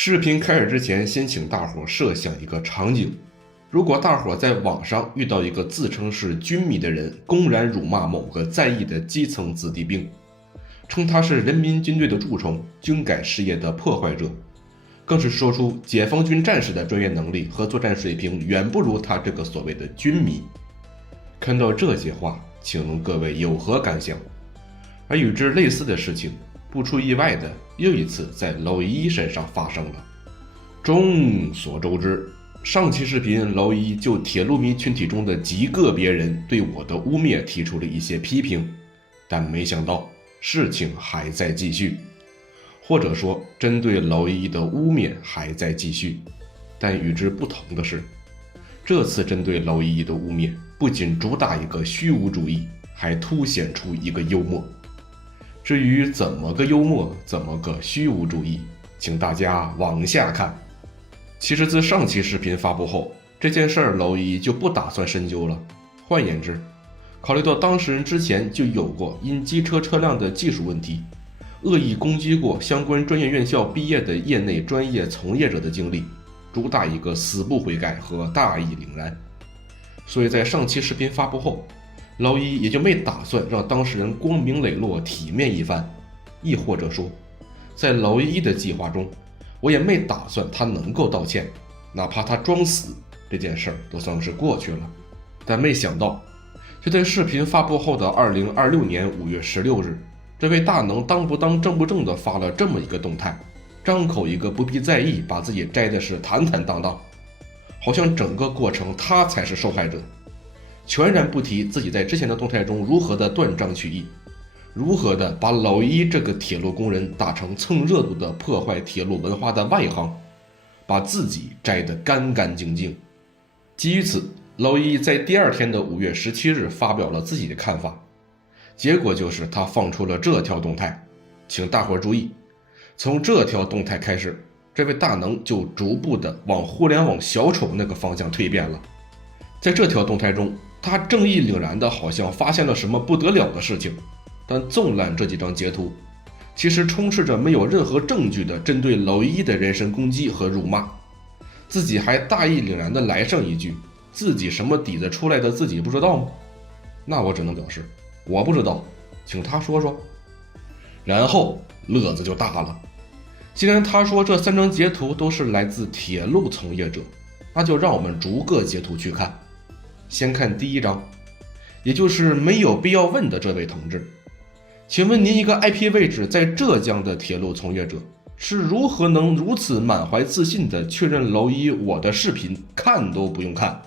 视频开始之前，先请大伙设想一个场景：如果大伙在网上遇到一个自称是军迷的人，公然辱骂某个在役的基层子弟兵，称他是人民军队的蛀虫、军改事业的破坏者，更是说出解放军战士的专业能力和作战水平远不如他这个所谓的军迷。看到这些话，请问各位有何感想？而与之类似的事情，不出意外的又一次在娄一身上发生了。众所周知，上期视频娄一就铁路迷群体中的极个别人对我的污蔑提出了一些批评，但没想到事情还在继续，或者说针对娄一的污蔑还在继续。但与之不同的是，这次针对娄一的污蔑不仅主打一个虚无主义，还凸显出一个幽默。至于怎么个幽默，怎么个虚无主义，请大家往下看。其实自上期视频发布后，这件事娄一就不打算深究了。换言之，考虑到当事人之前就有过因机车车辆的技术问题，恶意攻击过相关专业院校毕业的业内专业从业者的经历，主打一个死不悔改和大义凛然。所以在上期视频发布后，娄一也就没打算让当事人光明磊落体面一番，亦或者说，在娄一的计划中，我也没打算他能够道歉，哪怕他装死，这件事都算是过去了。但没想到，就在视频发布后的2026年5月16日，这位大能当不当正不正的发了这么一个动态，张口一个不必在意，把自己摘的是坦坦荡荡，好像整个过程他才是受害者，全然不提自己在之前的动态中如何的断章取义，如何的把娄一这个铁路工人打成蹭热度的破坏铁路文化的外行，把自己摘得干干净净。基于此，娄一在第二天的5月17日发表了自己的看法，结果就是他放出了这条动态。请大伙注意，从这条动态开始，这位大能就逐步的往互联网小丑那个方向蜕变了。在这条动态中，他正义凛然的好像发现了什么不得了的事情，但纵览这几张截图，其实充斥着没有任何证据的针对娄一的人身攻击和辱骂。自己还大义凛然的来上一句，自己什么底子出来的自己不知道吗？那我只能表示我不知道，请他说说。然后乐子就大了，既然他说这3张截图都是来自铁路从业者，那就让我们逐个截图去看。先看第一张，也就是没有必要问的这位同志，请问您一个 IP 位置在浙江的铁路从业者，是如何能如此满怀自信地确认娄一我的视频看都不用看？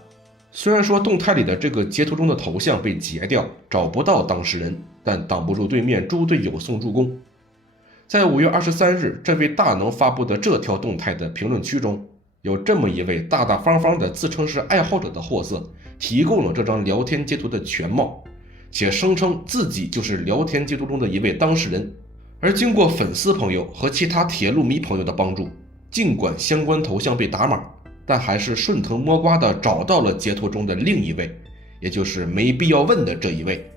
虽然说动态里的这个截图中的头像被截掉，找不到当事人，但挡不住对面猪队友送助攻。在5月23日这位大能发布的这条动态的评论区中，有这么一位大大方方的自称是爱好者的货色，提供了这张聊天截图的全貌，且声称自己就是聊天截图中的一位当事人。而经过粉丝朋友和其他铁路迷朋友的帮助，尽管相关头像被打码，但还是顺藤摸瓜的找到了截图中的另一位，也就是没必要问的这一位。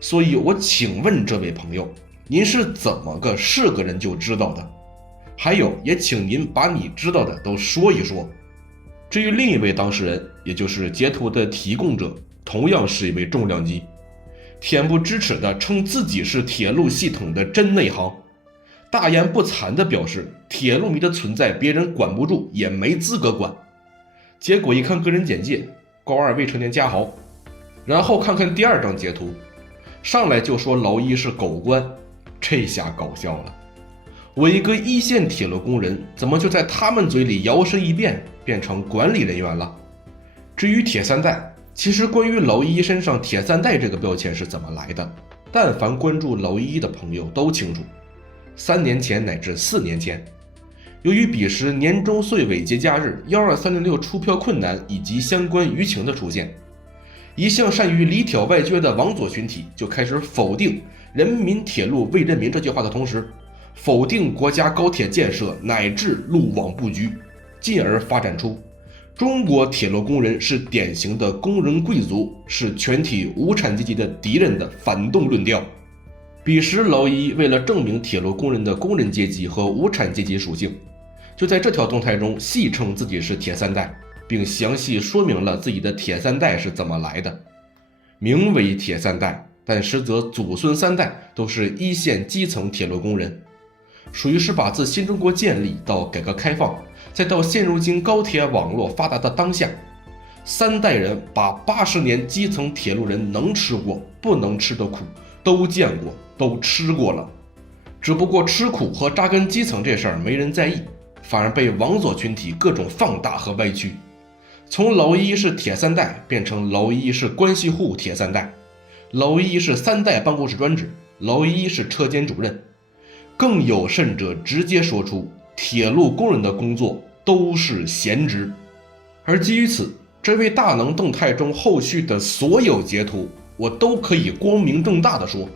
所以我请问这位朋友，您是怎么个是个人就知道的？还有，也请您把你知道的都说一说。至于另一位当事人，也就是截图的提供者，同样是一位重量级，恬不知耻地称自己是铁路系统的真内行，大言不惭地表示铁路迷的存在别人管不住，也没资格管。结果一看个人简介，高2未成年家豪，然后看看第2张截图，上来就说娄一是狗官，这下搞笑了。我一个一线铁路工人，怎么就在他们嘴里摇身一变，变成管理人员了？至于铁三代，其实关于娄一身上铁三代这个标签是怎么来的，但凡关注娄一的朋友都清楚。3年前乃至4年前，由于彼时年终岁尾节假日12306出票困难以及相关舆情的出现，一向善于里挑外撅的网左群体就开始否定人民铁路为人民这句话的同时，否定国家高铁建设乃至路网布局，进而发展出中国铁路工人是典型的工人贵族，是全体无产阶级的敌人的反动论调。彼时娄一为了证明铁路工人的工人阶级和无产阶级属性，就在这条动态中戏称自己是铁三代，并详细说明了自己的铁三代是怎么来的。名为铁三代，但实则祖孙三代都是一线基层铁路工人，属于是把自新中国建立到改革开放，再到现如今高铁网络发达的当下，三代人把80年基层铁路人能吃过不能吃的苦都见过都吃过了。只不过吃苦和扎根基层这事儿没人在意，反而被网左群体各种放大和歪曲，从老一是铁三代变成老一是关系户铁三代，老一是三代办公室专职，老一是车间主任，更有甚者直接说出铁路工人的工作都是闲职。而基于此，这位大能动态中后续的所有截图，我都可以光明正大的说，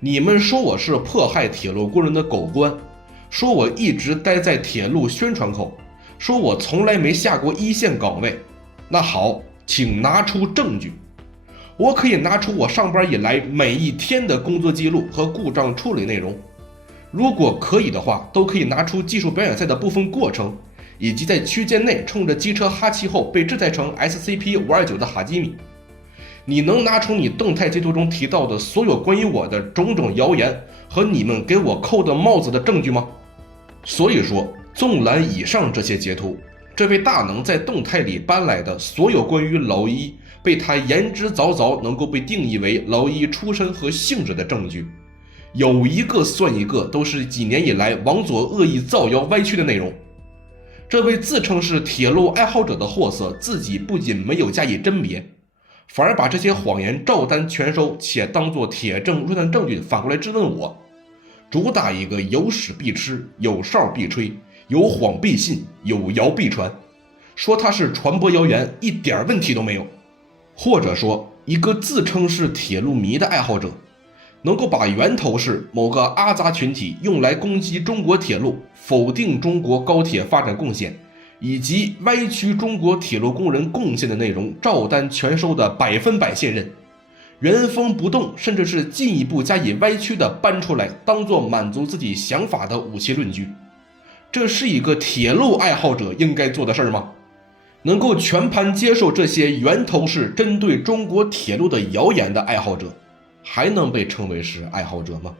你们说我是迫害铁路工人的狗官，说我一直待在铁路宣传口，说我从来没下过一线岗位，那好，请拿出证据。我可以拿出我上班以来每一天的工作记录和故障处理内容，如果可以的话，都可以拿出技术表演赛的部分过程，以及在区间内冲着机车哈气后被制裁成 SCP-529 的哈基米。你能拿出你动态截图中提到的所有关于我的种种谣言和你们给我扣的帽子的证据吗？所以说，纵览以上这些截图，这位大能在动态里搬来的所有关于老一被他言之凿凿能够被定义为老一出身和性质的证据，有一个算一个，都是几年以来网左恶意造谣歪曲的内容。这位自称是铁路爱好者的货色，自己不仅没有加以甄别，反而把这些谎言照单全收，且当作铁证论断证据反过来质问我，主打一个有屎必吃，有哨必吹，有谎必信，有谣必传，说他是传播谣言一点问题都没有。或者说，一个自称是铁路迷的爱好者，能够把源头是某个阿杂群体用来攻击中国铁路，否定中国高铁发展贡献，以及歪曲中国铁路工人贡献的内容照单全收的100%信任，原封不动，甚至是进一步加以歪曲的搬出来当做满足自己想法的武器论据，这是一个铁路爱好者应该做的事吗？能够全盘接受这些源头是针对中国铁路的谣言的爱好者，还能被称为是爱好者吗？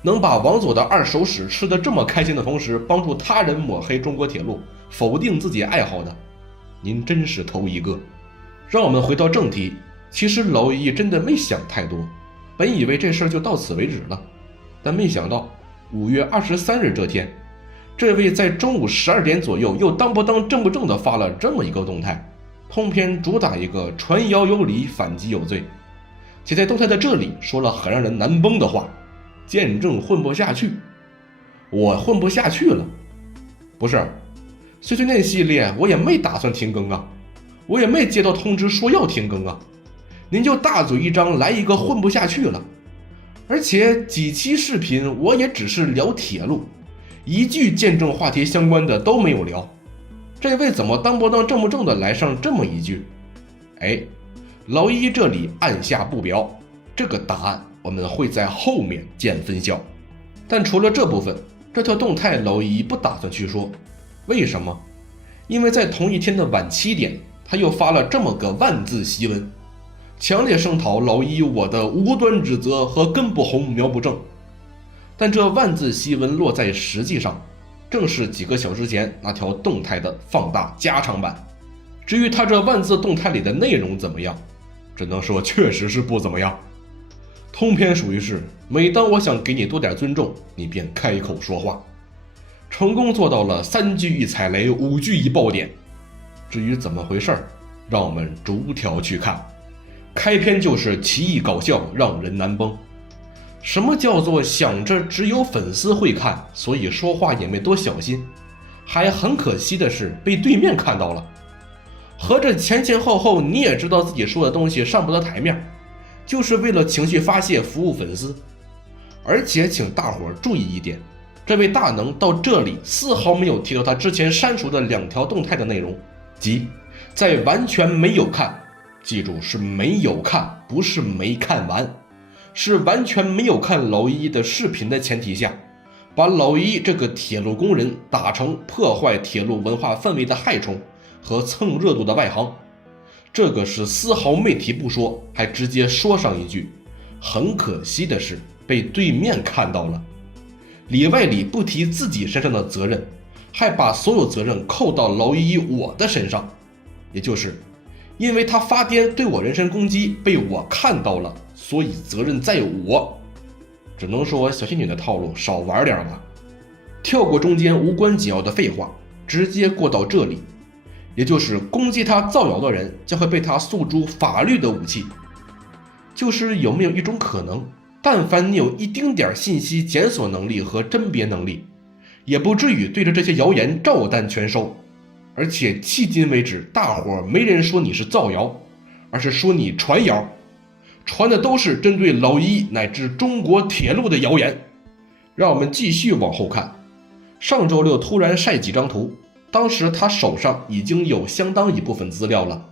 能把网左的二手屎吃得这么开心的同时，帮助他人抹黑中国铁路，否定自己爱好的，您真是头一个。让我们回到正题，其实老一真的没想太多，本以为这事儿就到此为止了，但没想到5月23日这天，这位在中午12点左右又当不当正不正的发了这么一个动态，通篇主打一个传谣有理，反击有罪，且在动态的这里说了很让人难崩的话，见证混不下去。我混不下去了？不是，碎碎念系列我也没打算停更啊，我也没接到通知说要停更啊，您就大嘴一张来一个混不下去了。而且几期视频我也只是聊铁路，一句见证话题相关的都没有聊，这位怎么当不当正不正的来上这么一句？老一这里按下不表，这个答案我们会在后面见分晓。但除了这部分，这条动态老一不打算去说，为什么？因为在同一天的晚7点，他又发了这么个万字檄文，强烈声讨老一我的无端指责和根不红苗不正。但这万字檄文落在实际上，正是几个小时前那条动态的放大加长版。至于他这万字动态里的内容怎么样，只能说确实是不怎么样。通篇属于是，每当我想给你多点尊重，你便开口说话，成功做到了3句一踩雷，5句一爆点。至于怎么回事，让我们逐条去看。开篇就是奇异搞笑，让人难崩。什么叫做想着只有粉丝会看，所以说话也没多小心，还很可惜的是被对面看到了。合着前前后后你也知道自己说的东西上不得台面，就是为了情绪发泄服务粉丝。而且请大伙注意一点，这位大能到这里丝毫没有提到他之前删除的2条动态的内容，即在完全没有看，记住是没有看，不是没看完，是完全没有看老一的视频的前提下，把老一这个铁路工人打成破坏铁路文化氛围的害虫和蹭热度的外行。这个是丝毫没提不说，还直接说上一句，很可惜的是被对面看到了。里外里不提自己身上的责任，还把所有责任扣到老一我的身上，也就是因为他发癫对我人身攻击被我看到了，所以责任在我。只能说小仙女的套路少玩点吧。跳过中间无关紧要的废话，直接过到这里，也就是攻击他造谣的人将会被他诉诸法律的武器。就是有没有一种可能，但凡你有一丁点信息检索能力和甄别能力，也不至于对着这些谣言照单全收。而且迄今为止，大伙没人说你是造谣，而是说你传谣，传的都是针对老一乃至中国铁路的谣言。让我们继续往后看，上周六突然晒几张图，当时他手上已经有相当一部分资料了，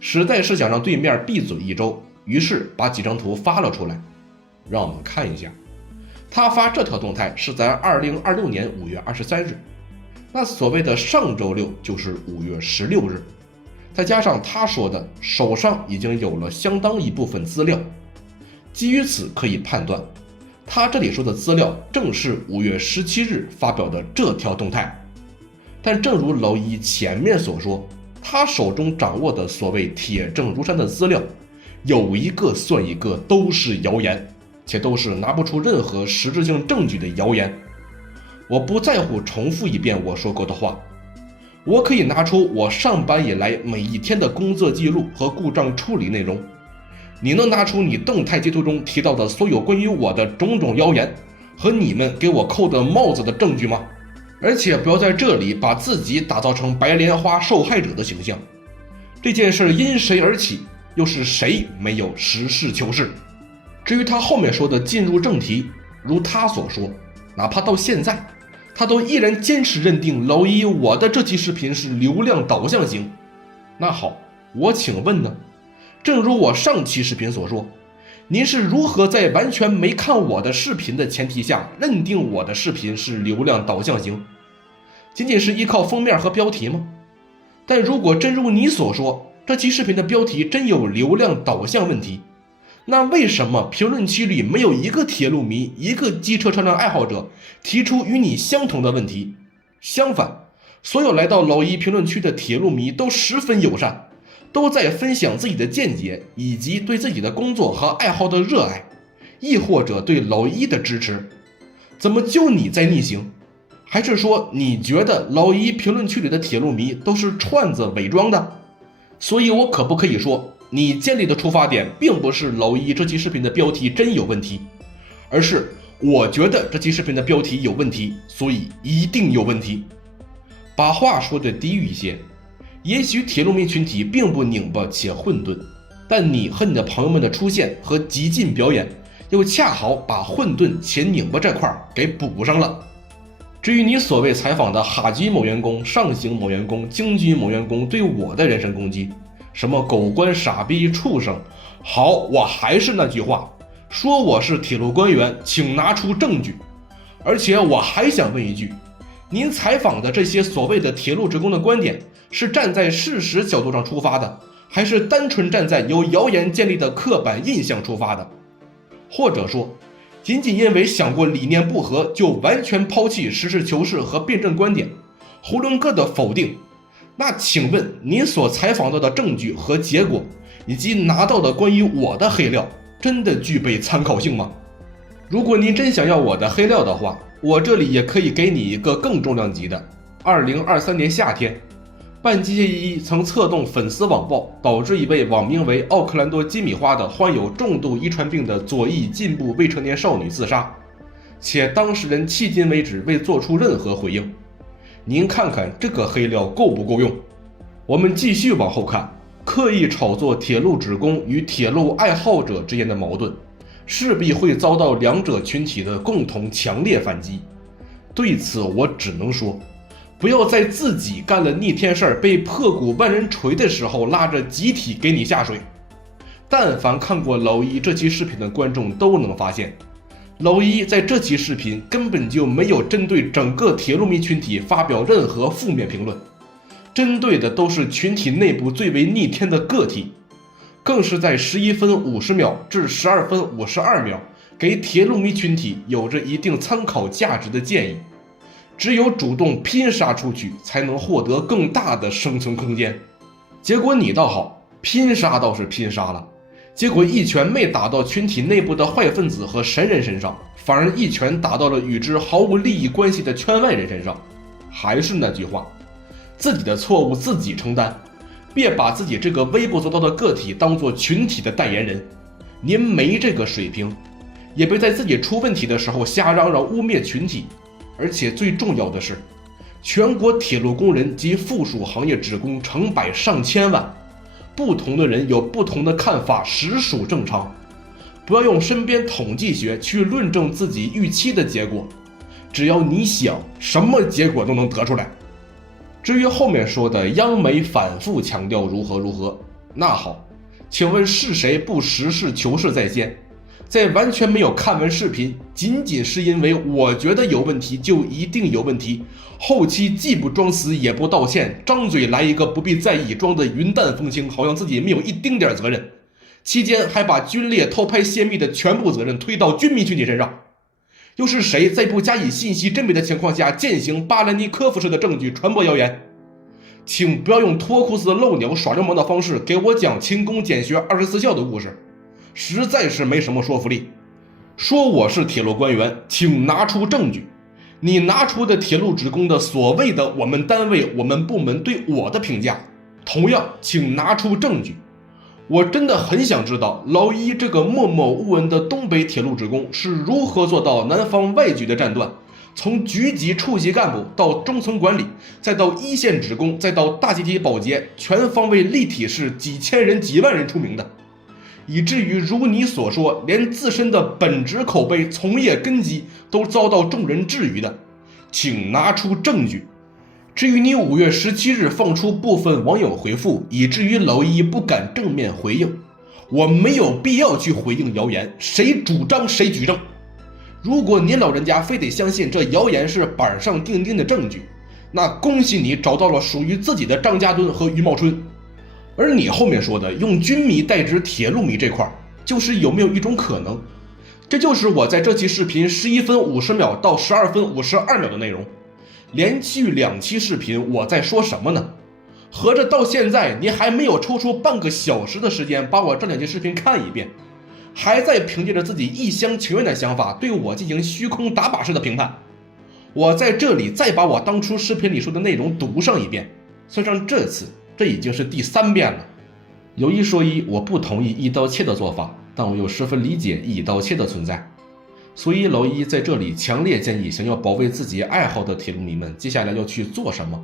实在是想让对面闭嘴一周，于是把几张图发了出来。让我们看一下，他发这条动态是在2026年5月23日，那所谓的上周六就是5月16日，再加上他说的手上已经有了相当一部分资料，基于此可以判断，他这里说的资料正是5月17日发表的这条动态。但正如老一前面所说，他手中掌握的所谓铁证如山的资料，有一个算一个都是谣言，且都是拿不出任何实质性证据的谣言。我不在乎重复一遍我说过的话，我可以拿出我上班以来每一天的工作记录和故障处理内容。你能拿出你动态截图中提到的所有关于我的种种谣言和你们给我扣的帽子的证据吗？而且不要在这里把自己打造成白莲花受害者的形象。这件事因谁而起，又是谁没有实事求是？至于他后面说的进入正题，如他所说，哪怕到现在他都依然坚持认定老一我的这期视频是流量导向型。那好，我请问呢，正如我上期视频所说，您是如何在完全没看我的视频的前提下认定我的视频是流量导向型？仅仅是依靠封面和标题吗？但如果真如你所说，这期视频的标题真有流量导向问题，那为什么评论区里没有一个铁路迷，一个机车车辆爱好者提出与你相同的问题？相反，所有来到老一评论区的铁路迷都十分友善，都在分享自己的见解，以及对自己的工作和爱好的热爱，亦或者对老一的支持。怎么就你在逆行？还是说你觉得老一评论区里的铁路迷都是串子伪装的？所以我可不可以说，你建立的出发点并不是老一这期视频的标题真有问题，而是我觉得这期视频的标题有问题，所以一定有问题。把话说的低语一些，也许铁路迷群体并不拧巴且混沌，但你和你的朋友们的出现和激进表演，又恰好把混沌且拧巴这块给补上了。至于你所谓采访的哈局某员工、上行某员工、京局某员工对我的人身攻击，什么狗官、傻逼、畜生，好，我还是那句话，说我是铁路官员，请拿出证据。而且我还想问一句，您采访的这些所谓的铁路职工的观点，是站在事实角度上出发的，还是单纯站在由谣言建立的刻板印象出发的？或者说，仅仅因为想过理念不合，就完全抛弃实事求是和辩证观点，囫囵个的否定？那请问您所采访到的证据和结果，以及拿到的关于我的黑料，真的具备参考性吗？如果您真想要我的黑料的话，我这里也可以给你一个更重量级的。2023年夏天，半机械一曾策动粉丝网暴，导致一位网名为奥克兰多金米花的患有重度遗传病的左翼进步未成年少女自杀，且当事人迄今为止未做出任何回应。您看看这个黑料够不够用？我们继续往后看，刻意炒作铁路职工与铁路爱好者之间的矛盾，势必会遭到两者群体的共同强烈反击。对此我只能说，不要在自己干了逆天事被破鼓万人锤的时候拉着集体给你下水。但凡看过老一这期视频的观众都能发现，老一在这期视频根本就没有针对整个铁路迷群体发表任何负面评论，针对的都是群体内部最为逆天的个体，更是在11分50秒至12分52秒给铁路迷群体有着一定参考价值的建议。只有主动拼杀出去，才能获得更大的生存空间。结果你倒好，拼杀倒是拼杀了，结果一拳没打到群体内部的坏分子和神人身上，反而一拳打到了与之毫无利益关系的圈外人身上。还是那句话，自己的错误自己承担，别把自己这个微不足道的个体当作群体的代言人。您没这个水平，也别在自己出问题的时候瞎嚷嚷污蔑群体。而且最重要的是，全国铁路工人及附属行业职工成百上千万，不同的人有不同的看法，实属正常。不要用身边统计学去论证自己预期的结果，只要你想，什么结果都能得出来。至于后面说的央媒反复强调如何，那好，请问是谁不实事求是在先，在完全没有看完视频，仅仅是因为我觉得有问题就一定有问题，后期既不装死也不道歉，张嘴来一个不必在意，装得云淡风轻，好像自己没有一丁点责任，期间还把军烈偷拍泄密的全部责任推到军迷群体身上。又是谁在不加以信息甄别的情况下践行巴兰尼科夫式的证据传播谣言？请不要用脱裤子的漏鸟耍流氓的方式给我讲勤工俭学24孝的故事，实在是没什么说服力。说我是铁路官员，请拿出证据。你拿出的铁路职工的所谓的我们单位我们部门对我的评价，同样请拿出证据。我真的很想知道老一这个默默无闻的东北铁路职工是如何做到南方外局的战断，从局级处级干部到中层管理，再到一线职工，再到大集体保洁，全方位立体式几千人几万人出名的，以至于如你所说，连自身的本职口碑、从业根基都遭到众人质疑的，请拿出证据。至于你5月17日放出部分网友回复，以至于老一不敢正面回应，我没有必要去回应谣言，谁主张谁举证。如果您老人家非得相信这谣言是板上钉钉的证据，那恭喜你找到了属于自己的张家墩和于茂春。而你后面说的用军迷代指铁路迷这块，就是有没有一种可能，这就是我在这期视频11分50秒到12分52秒的内容。连续2期视频我在说什么呢？合着到现在你还没有抽出半个小时的时间把我这2期视频看一遍，还在凭借着自己一厢情愿的想法对我进行虚空打靶式的评判。我在这里再把我当初视频里说的内容读上一遍，算上这次，这已经是第3遍了。有一说一，我不同意一刀切的做法，但我又十分理解一刀切的存在。所以老一在这里强烈建议想要保卫自己爱好的铁路迷们，接下来要去做什么？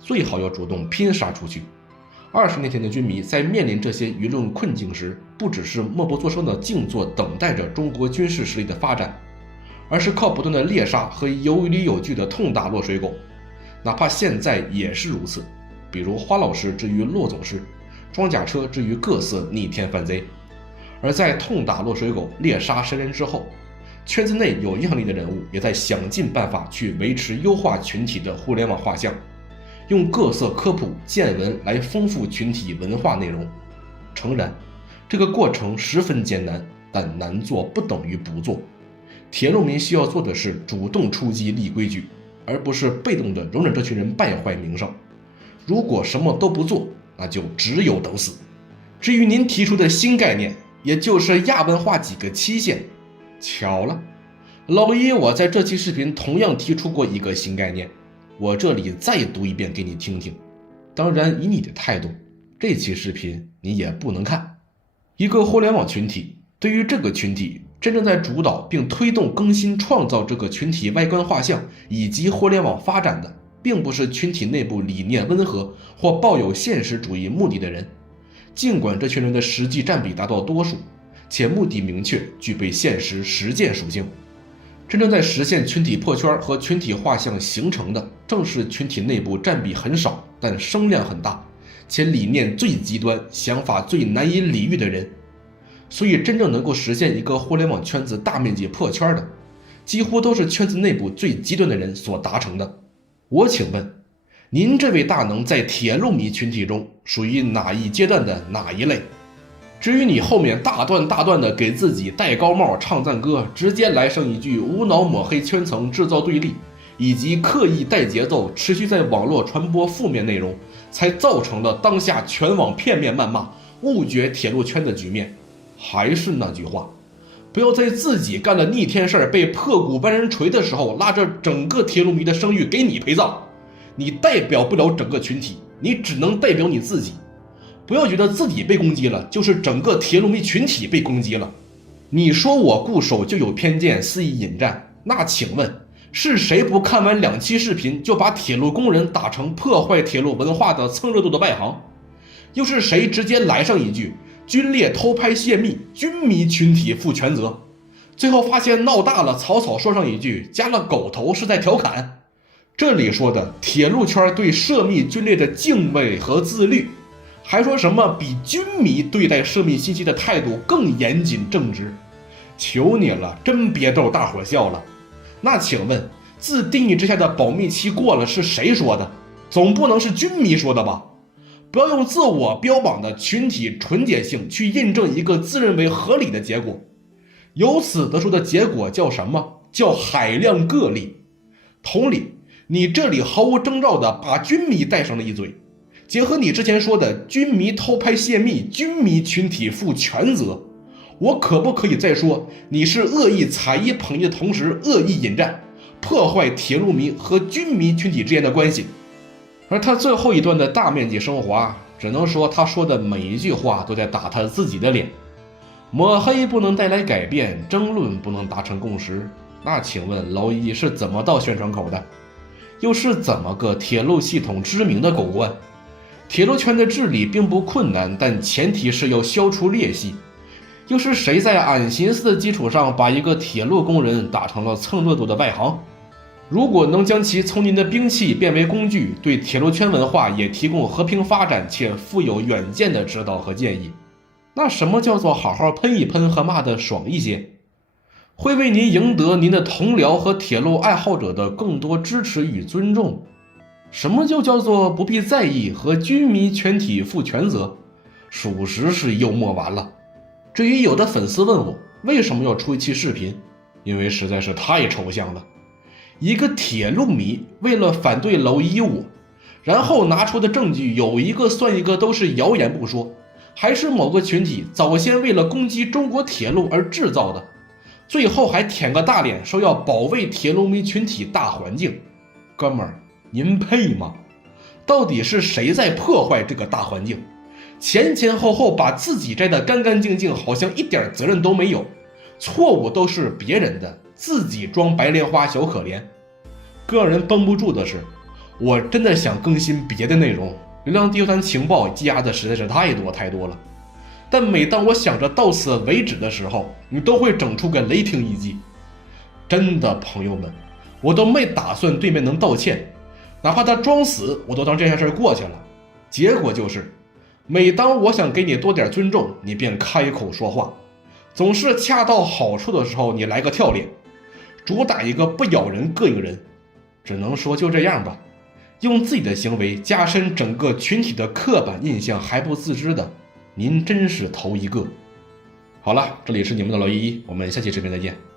最好要主动拼杀出去。20年前的军迷在面临这些舆论困境时，不只是默不作声的静坐等待着中国军事实力的发展，而是靠不断的猎杀和有理有据的痛打落水狗。哪怕现在也是如此，比如花老师之于骆总师，装甲车之于各色逆天犯贼。而在痛打落水狗、猎杀神人之后，圈子内有影响力的人物也在想尽办法去维持优化群体的互联网画像，用各色科普见闻来丰富群体文化内容。诚然，这个过程十分艰难，但难做不等于不做。铁路民需要做的是主动出击立规矩，而不是被动的容忍这群人败坏名声。如果什么都不做，那就只有等死。至于您提出的新概念，也就是亚文化几个期限，巧了，老一我在这期视频同样提出过一个新概念，我这里再读一遍给你听听。当然以你的态度，这期视频你也不能看。一个互联网群体，对于这个群体真正在主导并推动更新创造这个群体外观画像以及互联网发展的，并不是群体内部理念温和或抱有现实主义目的的人，尽管这群人的实际占比达到多数，且目的明确，具备现实实践属性。真正在实现群体破圈和群体画像形成的，正是群体内部占比很少但声量很大，且理念最极端、想法最难以理喻的人。所以真正能够实现一个互联网圈子大面积破圈的，几乎都是圈子内部最极端的人所达成的。我请问，您这位大能在铁路迷群体中属于哪一阶段的哪一类？至于你后面大段的给自己戴高帽唱赞歌，直接来上一句无脑抹黑圈层制造对立，以及刻意带节奏持续在网络传播负面内容，才造成了当下全网片面谩骂误决铁路圈的局面。还是那句话，不要在自己干了逆天事被破鼓万人锤的时候，拉着整个铁路迷的声誉给你陪葬。你代表不了整个群体，你只能代表你自己。不要觉得自己被攻击了，就是整个铁路迷群体被攻击了。你说我固守就有偏见，肆意引战，那请问是谁不看完2期视频就把铁路工人打成破坏铁路文化的蹭热度的外行？又是谁直接来上一句军烈偷拍泄密，军迷群体负全责？最后发现闹大了，草草说上一句加了狗头是在调侃。这里说的铁路圈对涉密军烈的敬畏和自律，还说什么比军迷对待涉密信息的态度更严谨正直。求你了，真别逗大伙笑了。那请问，自定义之下的保密期过了是谁说的？总不能是军迷说的吧？不要用自我标榜的群体纯洁性去印证一个自认为合理的结果。由此得出的结果叫什么？叫海量个例。同理，你这里毫无征兆地把军迷带上了一嘴，结合你之前说的军迷偷拍泄密，军迷群体负全责，我可不可以再说你是恶意踩一捧一的同时恶意引战，破坏铁路迷和军迷群体之间的关系？而他最后一段的大面积升华，只能说他说的每一句话都在打他自己的脸。抹黑不能带来改变，争论不能达成共识，那请问蝼蚁是怎么到宣传口的？又是怎么个铁路系统知名的狗官？铁路圈的治理并不困难，但前提是要消除裂隙。又是谁在俺寻思的基础上把一个铁路工人打成了蹭热度的外行？如果能将其从您的兵器变为工具，对铁路圈文化也提供和平发展且富有远见的指导和建议，那什么叫做好好喷一喷和骂得爽一些？会为您赢得您的同僚和铁路爱好者的更多支持与尊重。什么就叫做不必在意和军迷全体负全责？属实是幽默完了。至于有的粉丝问我为什么要出一期视频，因为实在是太抽象了。一个铁路迷为了反对蝼蚁我，然后拿出的证据有一个算一个都是谣言不说，还是某个群体早先为了攻击中国铁路而制造的，最后还舔个大脸说要保卫铁路迷群体大环境。哥们儿，您配吗？到底是谁在破坏这个大环境？前前后后把自己摘得干干净净，好像一点责任都没有，错误都是别人的，自己装白莲花小可怜。个人绷不住的是，我真的想更新别的内容，流量地球团情报积压的实在是太多了。但每当我想着到此为止的时候，你都会整出个雷霆一击。真的朋友们，我都没打算对面能道歉，哪怕他装死我都当这件事过去了。结果就是每当我想给你多点尊重，你便开口说话，总是恰到好处的时候你来个跳脸，主打一个不咬人膈应人。只能说就这样吧，用自己的行为加深整个群体的刻板印象还不自知的，您真是头一个。好了，这里是你们的老依依，我们下期视频再见。